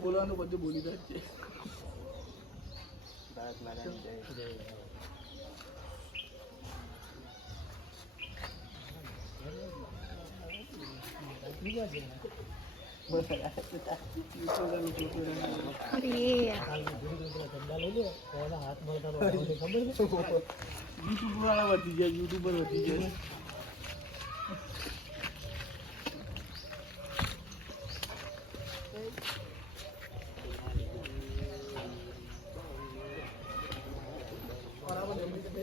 બોલવાનું બધું બોલી દે છે યુટ્યુબ વાળા વધી ગયા યુટ્યુબર વધી ગયા.